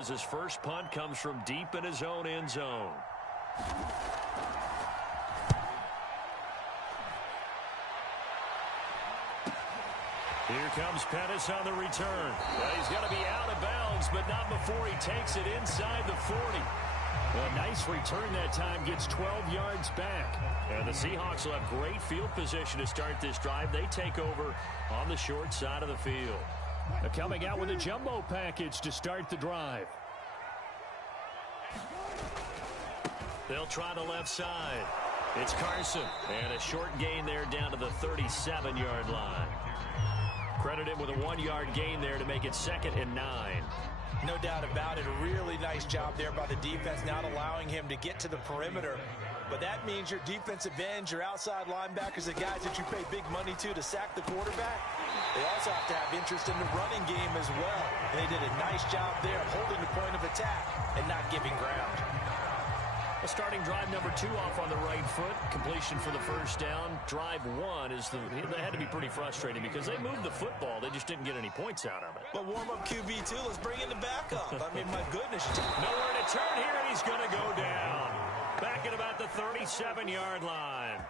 as his first punt comes from deep in his own end zone. Here comes Pettis on the return. Well, he's going to be out of bounds, but not before he takes it inside the 40. A nice return that time, gets 12 yards back. And the Seahawks will have great field position to start this drive. They take over on the short side of the field. They're coming out with a jumbo package to start the drive. They'll try the left side. It's Carson. And a short gain there down to the 37-yard line. Credit him with a 1-yard gain there to make it 2nd and 9. No doubt about it. A really nice job there by the defense, not allowing him to get to the perimeter. But that means your defensive ends, your outside linebackers, the guys that you pay big money to sack the quarterback, they also have to have interest in the running game as well. And they did a nice job there of holding the point of attack and not giving ground. Well, starting drive number 2 off on the right foot. Completion for the first down. Drive 1 is they had to be pretty frustrating because they moved the football. They just didn't get any points out of it. But warm up QB2. Let's bring in the backup. I mean, my goodness. Nowhere to turn here, and he's going to go down. Back at about the 37-yard line.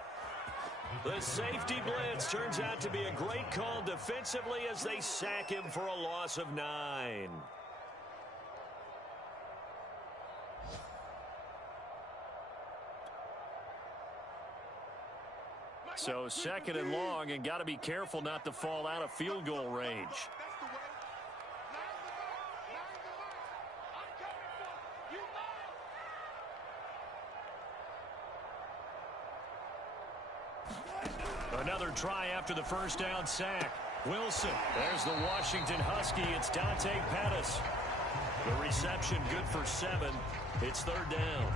The safety blitz turns out to be a great call defensively as they sack him for a loss of 9. So 2nd and long, and got to be careful not to fall out of field goal range. Another try after the first down sack. Wilson. There's the Washington Husky. It's Dante Pettis. The reception good for 7. It's 3rd down.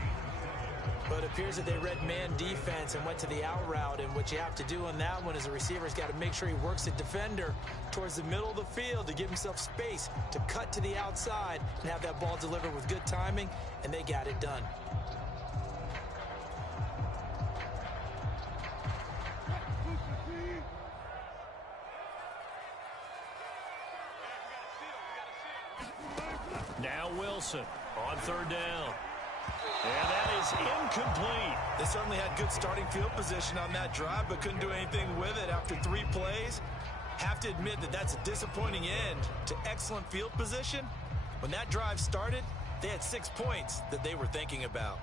But it appears that they read man defense and went to the out route. And what you have to do on that one is the receiver's got to make sure he works the defender towards the middle of the field to give himself space to cut to the outside and have that ball delivered with good timing. And they got it done. Now Wilson on 3rd down. And that is incomplete. They certainly had good starting field position on that drive, but couldn't do anything with it after 3 plays. Have to admit that that's a disappointing end to excellent field position. When that drive started, they had 6 points that they were thinking about.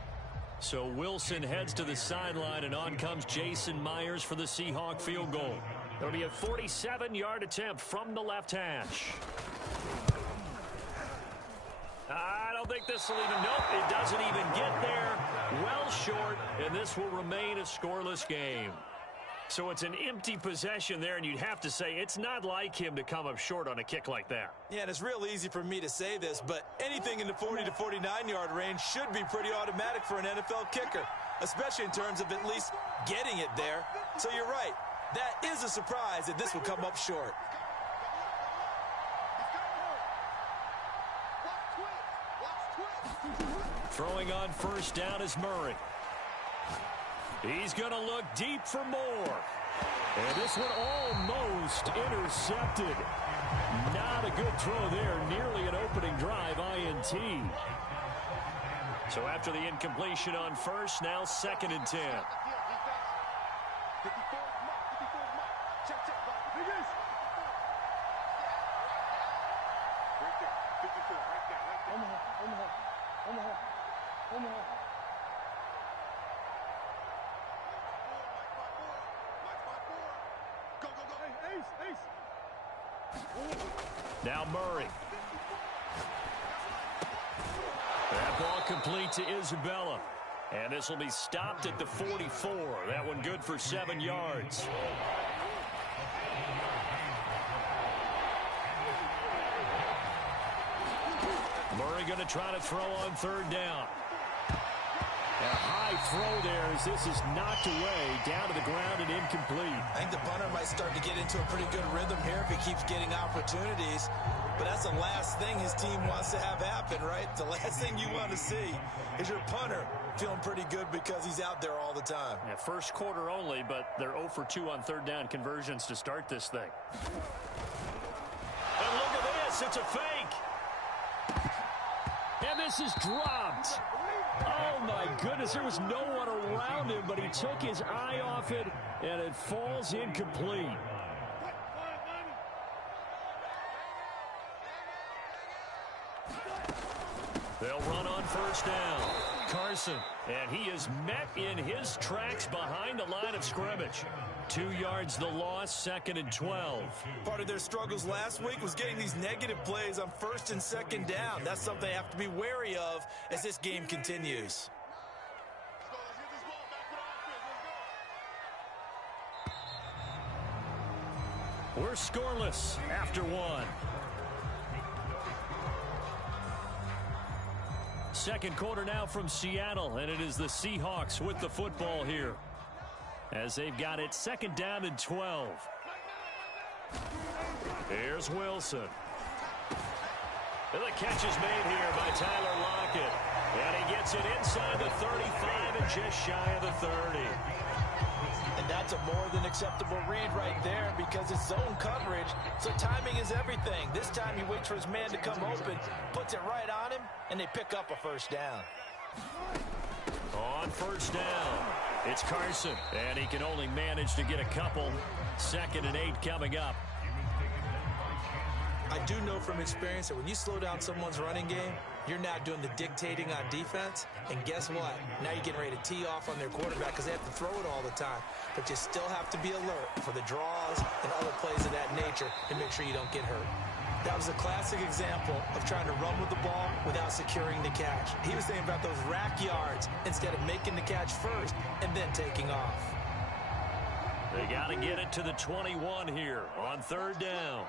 So Wilson heads to the sideline, and on comes Jason Myers for the Seahawk field goal. It'll be a 47-yard attempt from the left hash. I don't think this will even, nope, it doesn't even get there. Well short, and this will remain a scoreless game. So it's an empty possession there, and you'd have to say it's not like him to come up short on a kick like that. Yeah, and it's real easy for me to say this, but anything in the 40 to 49-yard range should be pretty automatic for an NFL kicker, especially in terms of at least getting it there. So you're right. That is a surprise that this will come up short. Throwing on first down is Murray. He's going to look deep for more. And this one almost intercepted. Not a good throw there. Nearly an opening drive INT. So after the incompletion on first, now 2nd and 10. Now Murray. That ball complete to Isabella. And this will be stopped at the 44. That one good for 7 yards. Murray going to try to throw on 3rd down. A high throw there as this is knocked away, down to the ground and incomplete. I think the punter might start to get into a pretty good rhythm here if he keeps getting opportunities. But that's the last thing his team wants to have happen, right? The last thing you want to see is your punter feeling pretty good because he's out there all the time. Yeah, first quarter only, but they're 0 for 2 on 3rd down conversions to start this thing. And look at this, it's a fake. this is dropped. Oh, my goodness. There was no one around him, but he took his eye off it, and it falls incomplete. They'll run on first down. Carson, and he is met in his tracks behind the line of scrimmage. 2 yards the loss, 2nd and 12. Part of their struggles last week was getting these negative plays on 1st and 2nd down. That's something they have to be wary of as this game continues. We're scoreless after 1. Second quarter now from Seattle, and it is the Seahawks with the football here as they've got it 2nd down and 12. Here's Wilson. And the catch is made here by Tyler Lockett, and he gets it inside the 35 and just shy of the 30. And that's a more than acceptable read right there because it's zone coverage, so timing is everything. This time he waits for his man to come open, puts it right on him, and they pick up a first down. On first down, it's Carson, and he can only manage to get a couple. 2nd and 8 coming up. I do know from experience that when you slow down someone's running game, you're not doing the dictating on defense. And guess what? Now you're getting ready to tee off on their quarterback because they have to throw it all the time. But you still have to be alert for the draws and other plays of that nature and make sure you don't get hurt. That was a classic example of trying to run with the ball without securing the catch. He was thinking about those rack yards instead of making the catch first and then taking off. They got to get it to the 21 here on 3rd down.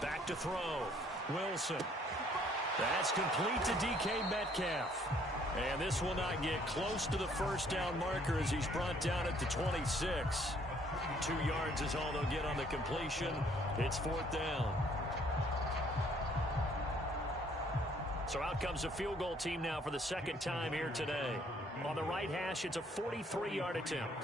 Back to throw. Wilson. That's complete to DK Metcalf. And this will not get close to the first down marker as he's brought down at the 26. 2 yards is all they'll get on the completion. It's 4th down. So out comes a field goal team now for the 2nd time here today. On the right hash, it's a 43-yard attempt.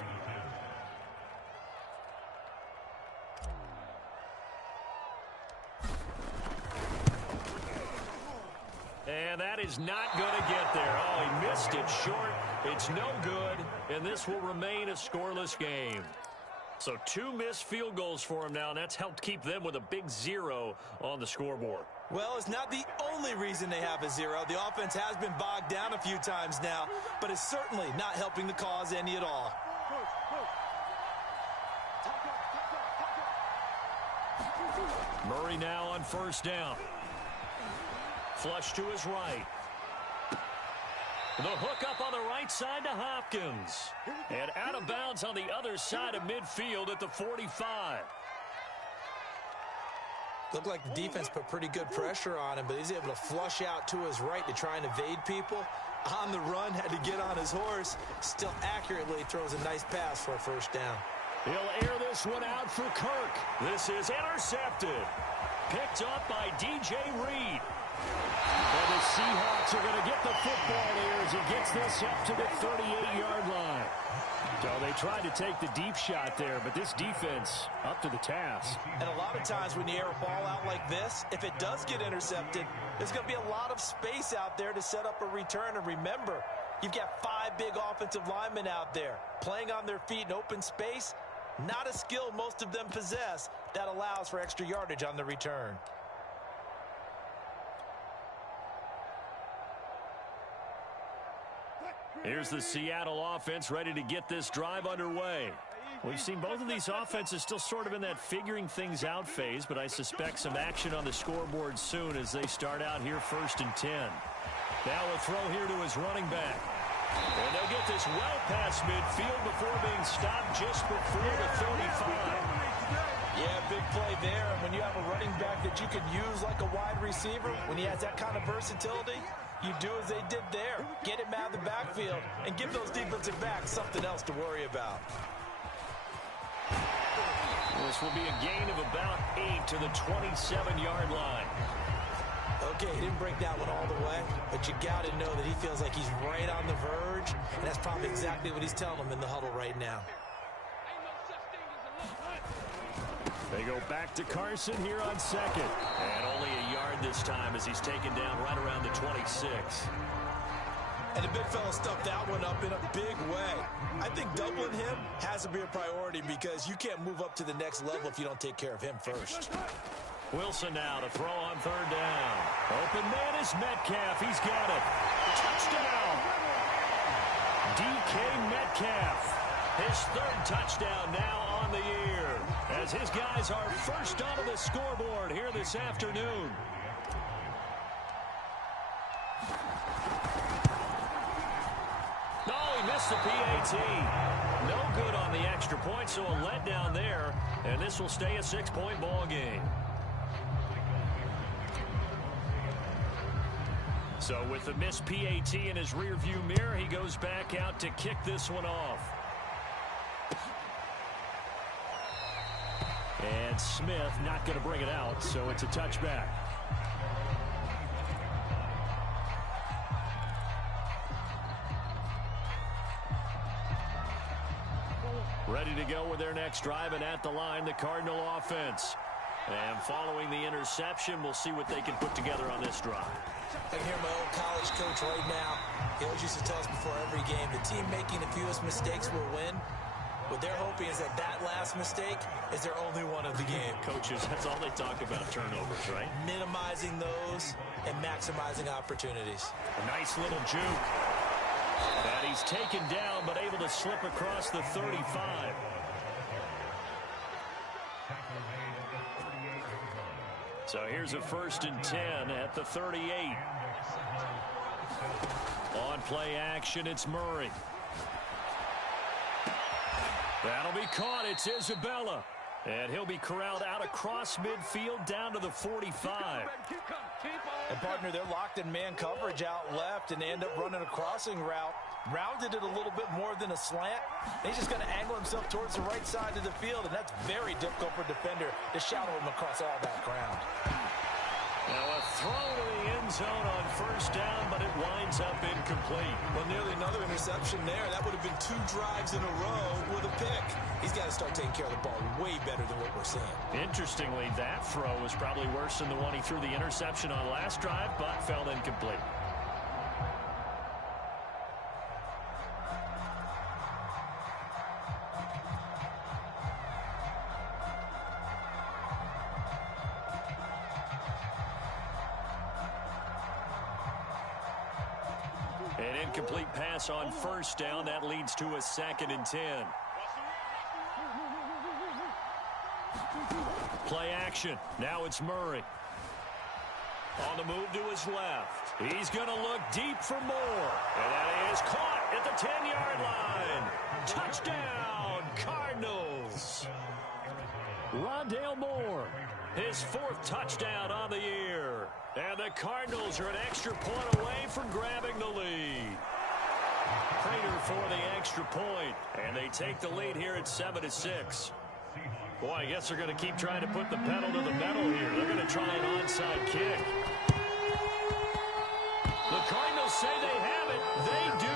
And that is not going to get there. Oh, he missed it short. It's no good, and this will remain a scoreless game. So 2 missed field goals for him now, and that's helped keep them with a big 0 on the scoreboard. Well, it's not the only reason they have a 0. The offense has been bogged down a few times now, but it's certainly not helping the cause any at all. Murray now on first down. Flush to his right. The hook up on the right side to Hopkins. And out of bounds on the other side of midfield at the 45. Looked like the defense put pretty good pressure on him, but he's able to flush out to his right to try and evade people. On the run, had to get on his horse. Still accurately throws a nice pass for a first down. He'll air this one out for Kirk. This is intercepted. Picked up by DJ Reed. And the Seahawks are going to get the football here as he gets this up to the 38-yard line. So they tried to take the deep shot there, but this defense up to the task. And a lot of times when you air a ball out like this, if it does get intercepted, there's going to be a lot of space out there to set up a return. And remember, you've got 5 big offensive linemen out there playing on their feet in open space. Not a skill most of them possess that allows for extra yardage on the return. Here's the Seattle offense ready to get this drive underway. We've seen both of these offenses still sort of in that figuring things out phase, but I suspect some action on the scoreboard soon as they start out here 1st and 10. Now a throw here to his running back. And they'll get this well past midfield before being stopped just before the 35. Yeah, big play there. And when you have a running back that you can use like a wide receiver, when he has that kind of versatility, you do as they did there. Get him out of the backfield and give those defensive backs something else to worry about. This will be a gain of about 8 to the 27-yard line. Okay, he didn't break that one all the way, but you got to know that he feels like he's right on the verge, and that's probably exactly what he's telling them in the huddle right now. They go back to Carson here on second. And only a yard this time as he's taken down right around the 26. And the big fella stuffed that one up in a big way. I think doubling him has to be a priority because you can't move up to the next level if you don't take care of him first. Wilson now to throw on third down. Open man is Metcalf. He's got it. Touchdown. DK Metcalf. His third touchdown now on the year as his guys are first onto the scoreboard here this afternoon. Oh, he missed the PAT. No good on the extra point, so a letdown there, and this will stay a 6-point ball game. So with the missed PAT in his rearview mirror, he goes back out to kick this one off. And Smith not going to bring it out, so it's a touchback. Ready to go with their next drive, and at the line, the Cardinal offense. And following the interception, we'll see what they can put together on this drive. I can hear my old college coach right now. He always used to tell us before every game, the team making the fewest mistakes will win. What they're hoping is that that last mistake is their only one of the game. Coaches, that's all they talk about, turnovers, right? Minimizing those and maximizing opportunities. A nice little juke. And he's taken down, but able to slip across the 35. So here's a 1st and 10 at the 38. On play action, it's Murray. That'll be caught. It's Isabella. And he'll be corralled out across midfield down to the 45. And, partner, they're locked in man coverage out left, and they end up running a crossing route. Rounded it a little bit more than a slant. He's just going to angle himself towards the right side of the field, and that's very difficult for a defender to shadow him across all that ground. Now a throw to the end zone on 1st down, but it winds up incomplete. Well, nearly another interception there. That would have been 2 drives in a row with a pick. He's got to start taking care of the ball way better than what we're seeing. Interestingly, that throw was probably worse than the one he threw the interception on last drive, but fell incomplete. An incomplete pass on 1st down. That leads to a 2nd and 10. Play action. Now it's Murray. On the move to his left. He's going to look deep for more. And that is caught at the 10-yard line. Touchdown, Cardinals. Rondale Moore, his 4th touchdown on the year. And the Cardinals are an extra point away from grabbing the lead. Prater for the extra point, and they take the lead here at 7-6. Boy, I guess they're going to keep trying to put the pedal to the metal here. They're going to try an onside kick. The Cardinals say they have it. They do.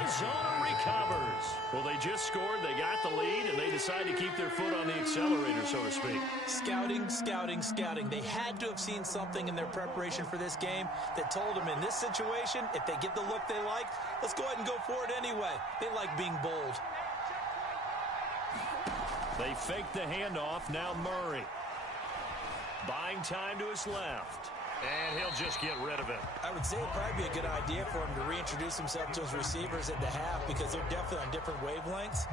Arizona recovers. Well, they just scored. They got the lead, and they decide to keep their foot on the accelerator, so to speak. Scouting, scouting, scouting. They had to have seen something in their preparation for this game that told them in this situation, if they get the look they like, let's go ahead and go for it anyway. They like being bold. They fake the handoff. Now Murray. Buying time to his left. And he'll just get rid of it. I would say it'd probably be a good idea for him to reintroduce himself to his receivers at the half because they're definitely on different wavelengths.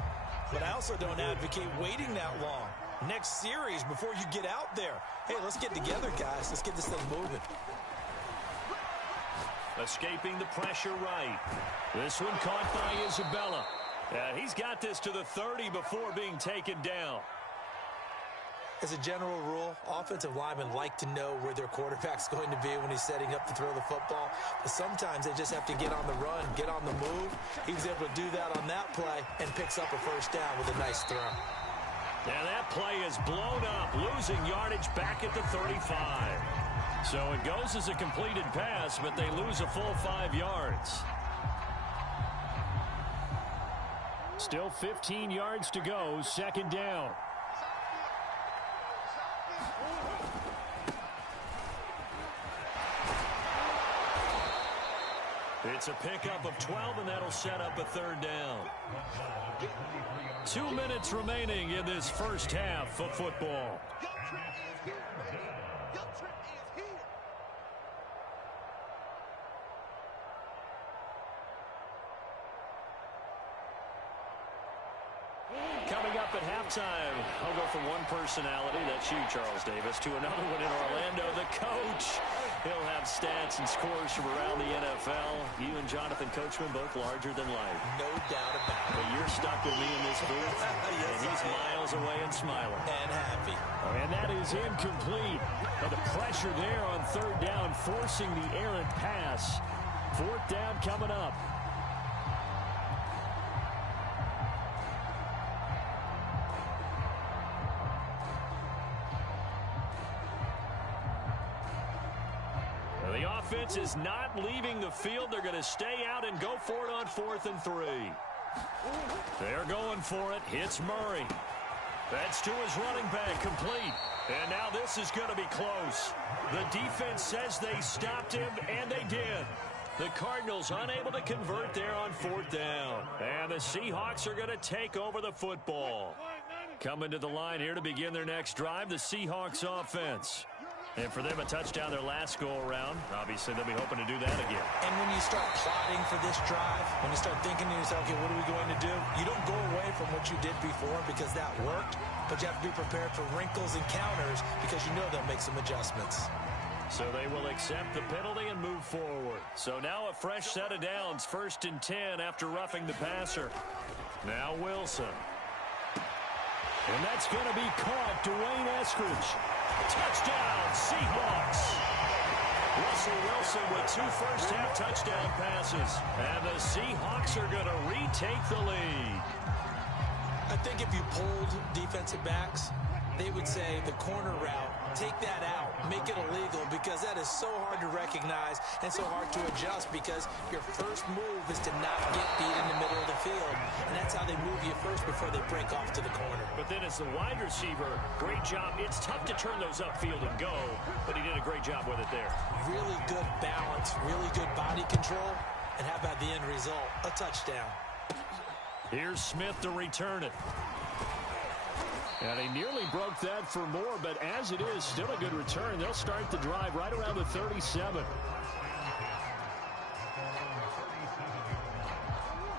But I also don't advocate waiting that long. Next series before you get out there. Hey, let's get together, guys. Let's get this thing moving. Escaping the pressure right. This one caught by Isabella. He's got this to the 30 before being taken down. As a general rule, offensive linemen like to know where their quarterback's going to be when he's setting up to throw the football. But sometimes they just have to get on the run, get on the move. He was able to do that on that play and picks up a 1st down with a nice throw. Now that play is blown up, losing yardage back at the 35. So it goes as a completed pass, but they lose a full 5 yards. Still 15 yards to go, 2nd down. It's a pickup of 12, and that'll set up a third down. 2 minutes remaining in this first half of football. Coming up at halftime, I'll go from one personality, that's you, Charles Davis, to another one in Orlando, the coach. He'll have stats and scores from around the NFL. You and Jonathan Coachman both larger than life. No doubt about it. But you're stuck with me in this booth, yes, and he's miles away and smiling. And happy. And that is incomplete. But the pressure there on third down, forcing the errant pass. Fourth down coming up. The offense is not leaving the field. They're going to stay out and go for it on 4th and 3. They're going for it. Hits Murray. That's to his running back, complete. And now this is going to be close. The defense says they stopped him, and they did. The Cardinals unable to convert there on 4th down. And the Seahawks are going to take over the football. Coming to the line here to begin their next drive, the Seahawks offense. And for them, a touchdown their last go-around. Obviously, they'll be hoping to do that again. And when you start plotting for this drive, when you start thinking to yourself, okay, what are we going to do? You don't go away from what you did before because that worked, but you have to be prepared for wrinkles and counters because you know they'll make some adjustments. So they will accept the penalty and move forward. So now a fresh set of downs, 1st and 10 after roughing the passer. Now Wilson. And that's going to be caught. Dwayne Eskridge. Touchdown, Seahawks. Russell Wilson with 2 first-half touchdown passes. And the Seahawks are going to retake the lead. I think if you polled defensive backs, they would say the corner route, take that out, make it illegal, because that is so hard to recognize and so hard to adjust because your first move is to not get beat in the middle of the field. And that's how they move you first before they break off to the corner. But then as the wide receiver, great job. It's tough to turn those upfield and go, but he did a great job with it there. Really good balance, really good body control, and how about the end result? A touchdown. Here's Smith to return it. And he nearly broke that for more, but as it is, still a good return. They'll start the drive right around the 37.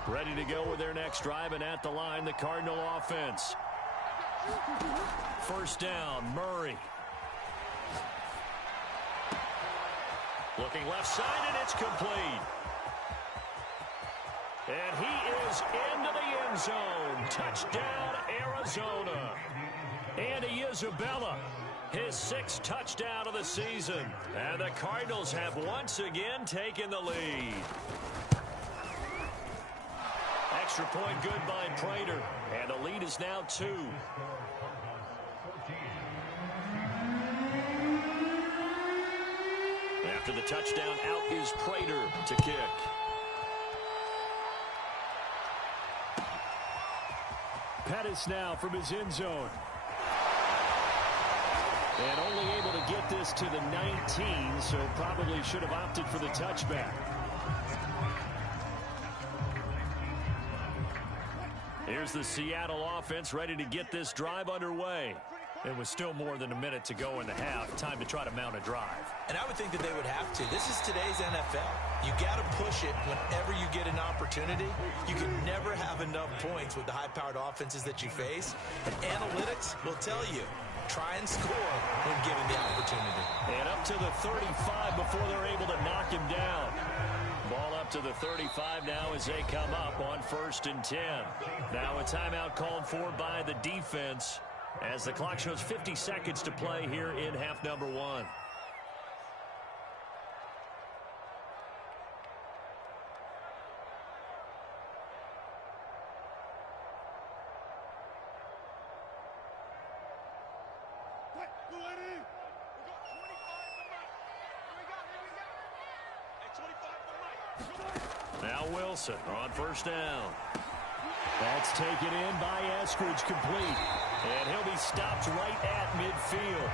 Ready to go with their next drive, and at the line, the Cardinal offense. First down, Murray. Looking left side, and it's complete. And he is into the end zone. Touchdown, Arizona. Andy Isabella, his 6th touchdown of the season. And the Cardinals have once again taken the lead. Extra point good by Prater. And the lead is now 2. After the touchdown, out is Prater to kick. Pettis now from his end zone. And only able to get this to the 19, so probably should have opted for the touchback. Here's the Seattle offense ready to get this drive underway. It was still more than a minute to go in the half. Time to try to mount a drive. And I would think that they would have to. This is today's NFL. You got to push it whenever you get an opportunity. You can never have enough points with the high-powered offenses that you face. And analytics will tell you, try and score when given the opportunity. And up to the 35 before they're able to knock him down. Ball up to the 35 now as they come up on 1st and 10. Now a timeout called for by the defense as the clock shows 50 seconds to play here in half number 1. Now Wilson on 1st down. That's taken in by Eskridge, complete. And he'll be stopped right at midfield.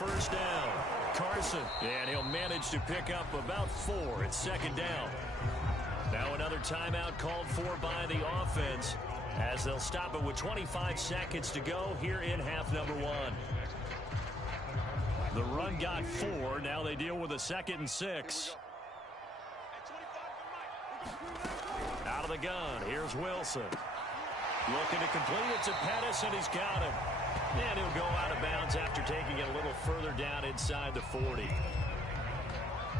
first down. Carson, and he'll manage to pick up about 4 at second down. Now another timeout called for by the offense as they'll stop it with 25 seconds to go here in half number 1. The run got 4. Now they deal with a 2nd and 6. Out of the gun, here's Wilson. Looking to complete it to Pettis, and he's got him. And he'll go out of bounds after taking it a little further down inside the 40.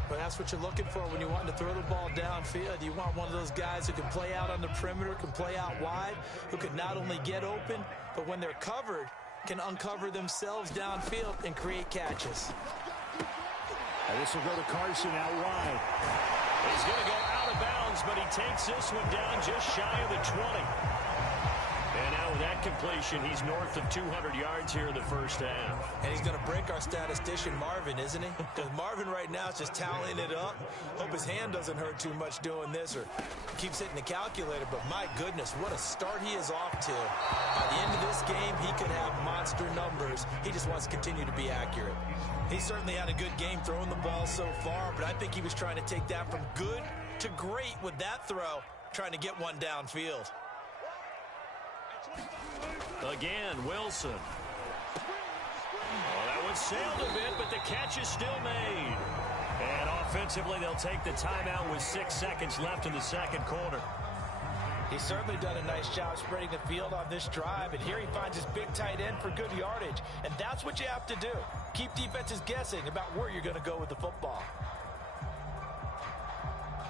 Well, that's what you're looking for when you want to throw the ball downfield. You want one of those guys who can play out on the perimeter, can play out wide, who can not only get open, but when they're covered, can uncover themselves downfield and create catches. And this will go to Carson out wide. He's going to go out of bounds, but he takes this one down just shy of the 20. And now with that completion, he's north of 200 yards here in the first half. And he's going to break our statistician Marvin, isn't he? Because Marvin right now is just tallying it up. Hope his hand doesn't hurt too much doing this or keeps hitting the calculator. But my goodness, what a start he is off to. By the end of this game, he could have monster numbers. He just wants to continue to be accurate. He certainly had a good game throwing the ball so far, but I think he was trying to take that from good to great with that throw, trying to get one downfield. Again, Wilson. Well, that one sailed a bit, but the catch is still made. And offensively, they'll take the timeout with 6 seconds left in the second quarter. He's certainly done a nice job spreading the field on this drive, and here he finds his big tight end for good yardage. And that's what you have to do. Keep defenses guessing about where you're going to go with the football.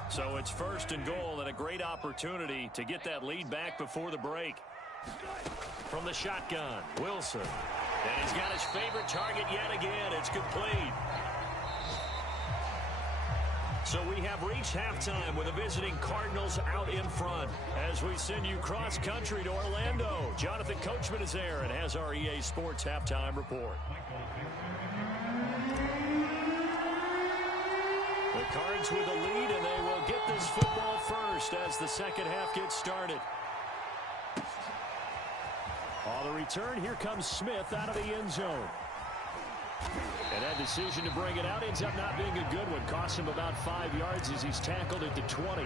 So it's 1st and goal and a great opportunity to get that lead back before the break. From the shotgun, Wilson. And he's got his favorite target yet again. It's complete. So we have reached halftime with the visiting Cardinals out in front. As we send you cross-country to Orlando, Jonathan Coachman is there and has our EA Sports halftime report. The Cards with the lead, and they will get this football first as the second half gets started. On the return, here comes Smith out of the end zone. And that decision to bring it out ends up not being a good one. Costs him about 5 yards as he's tackled at the 20.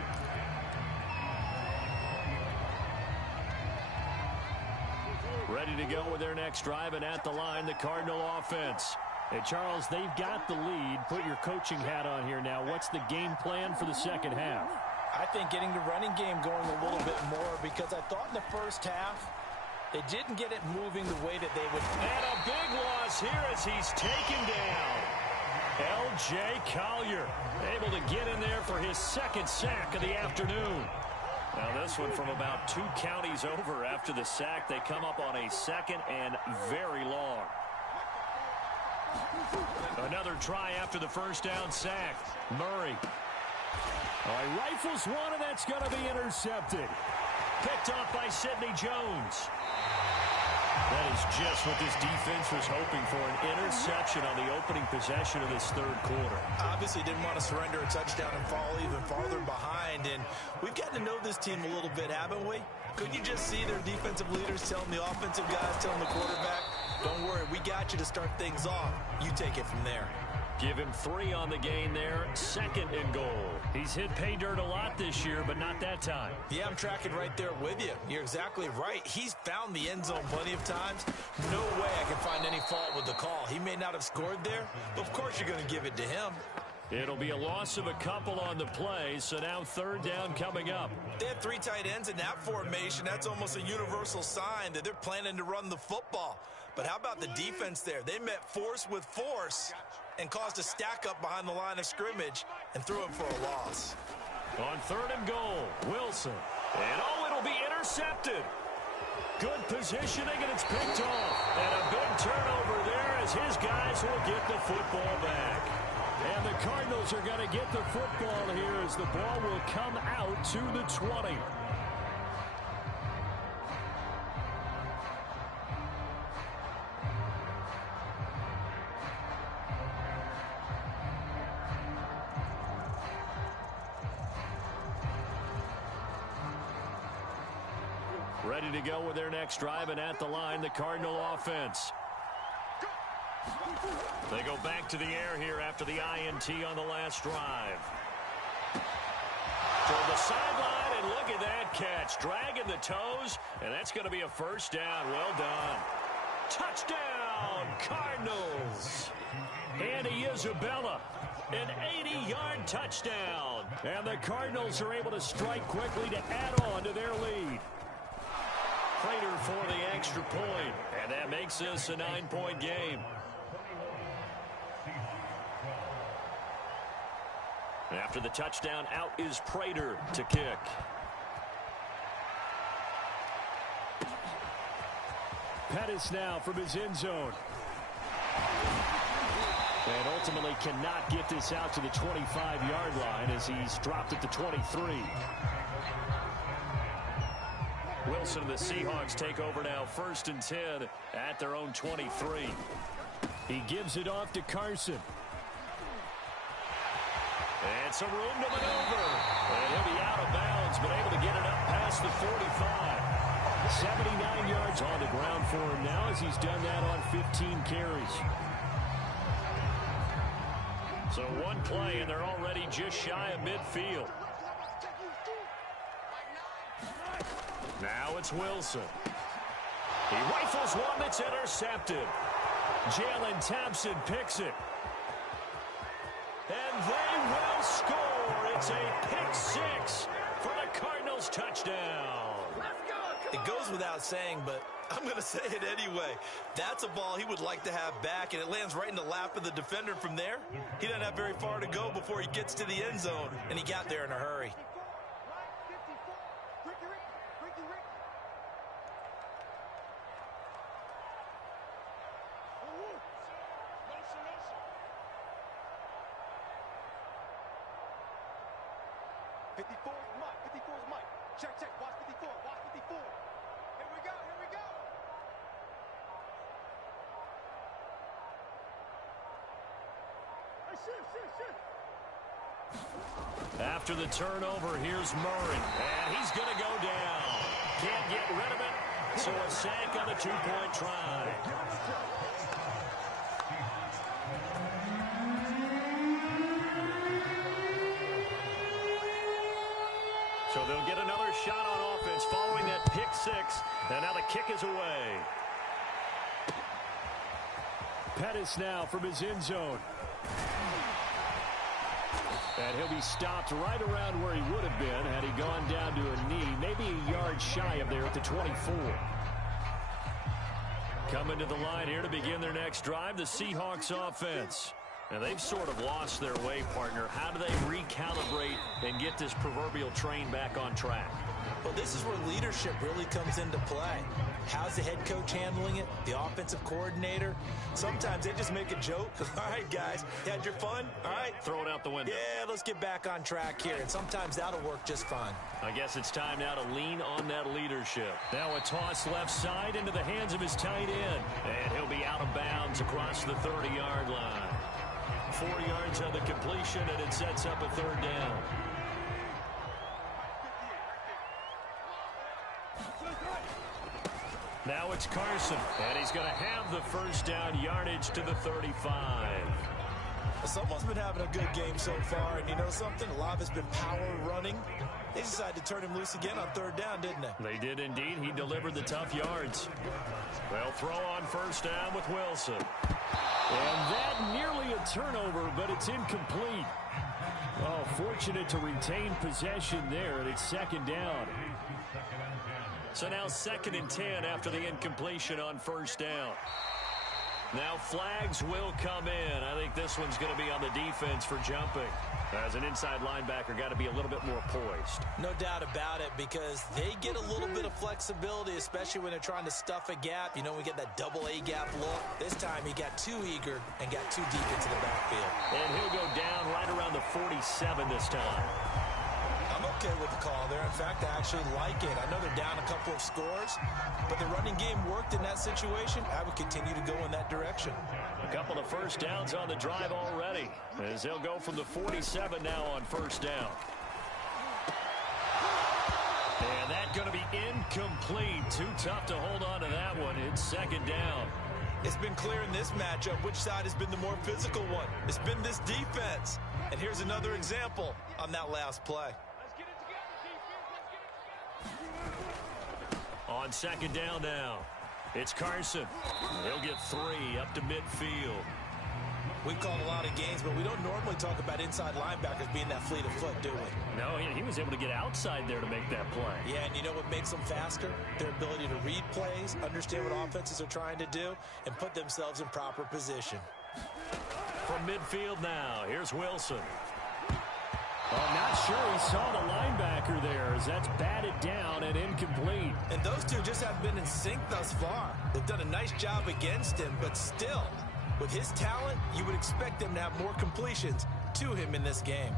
Ready to go with their next drive, and at the line, the Cardinal offense. And Charles, they've got the lead. Put your coaching hat on here now. What's the game plan for the second half? I think getting the running game going a little bit more, because I thought in the first half, they didn't get it moving the way that they would. And a big loss here as he's taken down. L.J. Collier able to get in there for his 2nd sack of the afternoon. Now this one from about 2 counties over after the sack. They come up on a 2nd and very long. Another try after the first down sack. Murray. He rifles one, and that's going to be intercepted. Picked off by Sidney Jones. That is just what this defense was hoping for, an interception on the opening possession of this third quarter. Obviously didn't want to surrender a touchdown and fall even farther behind, and we've gotten to know this team a little bit, haven't we? Couldn't you just see their defensive leaders telling the offensive guys, telling the quarterback, don't worry, we got you to start things off. You take it from there. Give him 3 on the gain there. 2nd and goal. He's hit pay dirt a lot this year, but not that time. Yeah, I'm tracking right there with you. You're exactly right. He's found the end zone plenty of times. No way I can find any fault with the call. He may not have scored there, but of course you're going to give it to him. It'll be a loss of a couple on the play, so now 3rd down coming up. They have 3 tight ends in that formation. That's almost a universal sign that they're planning to run the football. But how about the defense there? They met force with force and caused a stack up behind the line of scrimmage and threw him for a loss. On 3rd and goal, Wilson. And it'll be intercepted. Good positioning, and it's picked off. And a big turnover there as his guys will get the football back. And the Cardinals are going to get the football here as the ball will come out to the 20. Ready to go with their next drive, and at the line, the Cardinal offense. They go back to the air here after the INT on the last drive. Toward the sideline, and look at that catch. Dragging the toes, and that's going to be a first down. Well done. Touchdown, Cardinals. Andy Isabella, an 80-yard touchdown. And the Cardinals are able to strike quickly to add on to their lead. Prater for the extra point, and that makes this a 9-point game. After the touchdown, out is Prater to kick. Pettis now from his end zone. And ultimately cannot get this out to the 25-yard line as he's dropped at the 23. Wilson and the Seahawks take over now, 1st and 10 at their own 23. He gives it off to Carson. And some room to maneuver. And he'll be out of bounds, but able to get it up past the 45. 79 yards on the ground for him now as he's done that on 15 carries. So one play, and they're already just shy of midfield. Now it's Wilson. He rifles one that's intercepted. Jalen Thompson picks it. And they will score. It's a pick six for the Cardinals touchdown. It goes without saying, but I'm going to say it anyway. That's a ball he would like to have back, and it lands right in the lap of the defender from there. He doesn't have very far to go before he gets to the end zone, and he got there in a hurry. Check, watch 54, watch 54. Here we go. Hey, shit. After the turnover, here's Murray, and he's going to go down. Can't get rid of it, so a sack on the 2-point try. So they'll get another shot on offense following that pick six. And now the kick is away. Pettis now from his end zone. And he'll be stopped right around where he would have been had he gone down to a knee, maybe a yard shy of there at the 24. Coming to the line here to begin their next drive, the Seahawks offense. And they've sort of lost their way, partner. How do they recalibrate and get this proverbial train back on track? Well, this is where leadership really comes into play. How's the head coach handling it? The offensive coordinator? Sometimes they just make a joke. All right, guys, you had your fun? All right. Throw it out the window. Yeah, let's get back on track here. And sometimes that'll work just fine. I guess it's time now to lean on that leadership. Now a toss left side into the hands of his tight end. And he'll be out of bounds across the 30-yard line. 4 yards on the completion, and it sets up a third down. Now it's Carson, and he's going to have the first down yardage to the 35. Someone's been having a good game so far, and you know something? A lot of it's been power running. They decided to turn him loose again on third down, didn't they? They did indeed. He delivered the tough yards. They'll throw on first down with Wilson. And that nearly a turnover, but it's incomplete. Oh, fortunate to retain possession there, and it's second down. So now 2nd and 10 after the incompletion on first down. Now flags will come in. I think this one's going to be on the defense for jumping. As an inside linebacker, got to be a little bit more poised. No doubt about it, because they get a little bit of flexibility, especially when they're trying to stuff a gap. You know, we get that double A gap look. This time he got too eager and got too deep into the backfield. And he'll go down right around the 47 this time. I'm okay with the call there. In fact, I actually like it. I know they're down a couple of scores, but the running game worked in that situation. I would continue to go in that direction. A couple of first downs on the drive already, as they'll go from the 47 now on first down. And that's going to be incomplete. Too tough to hold on to that one. It's second down. It's been clear in this matchup which side has been the more physical one. It's been this defense. And here's another example on that last play. On second down now, it's Carson. He'll get 3 up to midfield. We've called a lot of games, but we don't normally talk about inside linebackers being that fleet of foot, do we? No, he was able to get outside there to make that play. Yeah, and you know what makes them faster? Their ability to read plays, understand what offenses are trying to do, and put themselves in proper position. From midfield now, here's Wilson. I'm not sure he saw the linebacker there as that's batted down and incomplete. And those two just haven't been in sync thus far. They've done a nice job against him, but still, with his talent, you would expect them to have more completions to him in this game.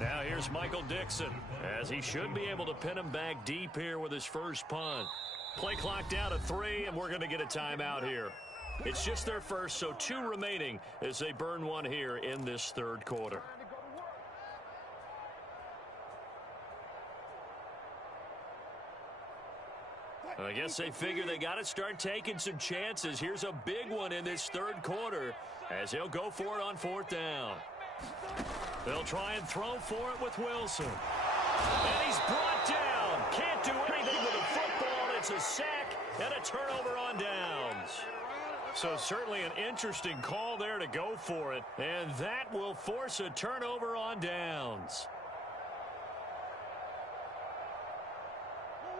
Now here's Michael Dixon, as he should be able to pin him back deep here with his first punt. Play clock down to 3, and we're going to get a timeout here. It's just their first, so 2 remaining as they burn one here in this third quarter. I guess they figure they got to start taking some chances. Here's a big one in this third quarter as he'll go for it on 4th down. They'll try and throw for it with Wilson. And he's brought down. Can't do anything with the football. It's a sack and a turnover on downs. So certainly an interesting call there to go for it. And that will force a turnover on downs.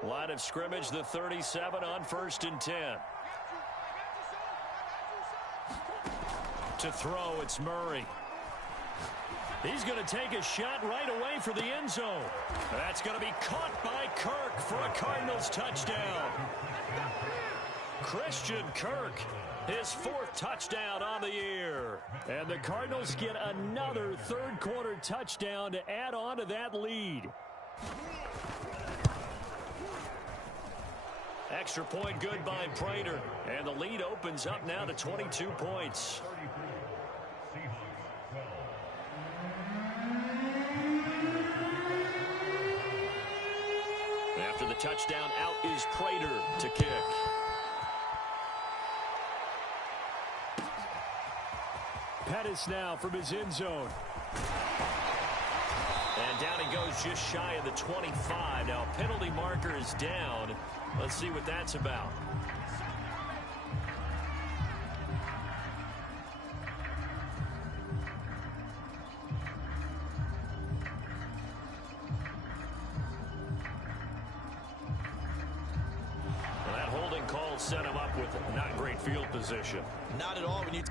Line of scrimmage, the 37 on 1st and 10. To throw, it's Murray. He's going to take a shot right away for the end zone. That's going to be caught by Kirk for a Cardinals touchdown. Christian Kirk, his 4th touchdown on the year. And the Cardinals get another third-quarter touchdown to add on to that lead. Extra point good by Prater. And the lead opens up now to 22 points. After the touchdown, out is Prater to kick. Pettis now from his end zone. And down he goes just shy of the 25. Now penalty marker is down. Let's see what that's about. Well, that holding call set him up with not great field position. Not at all. When you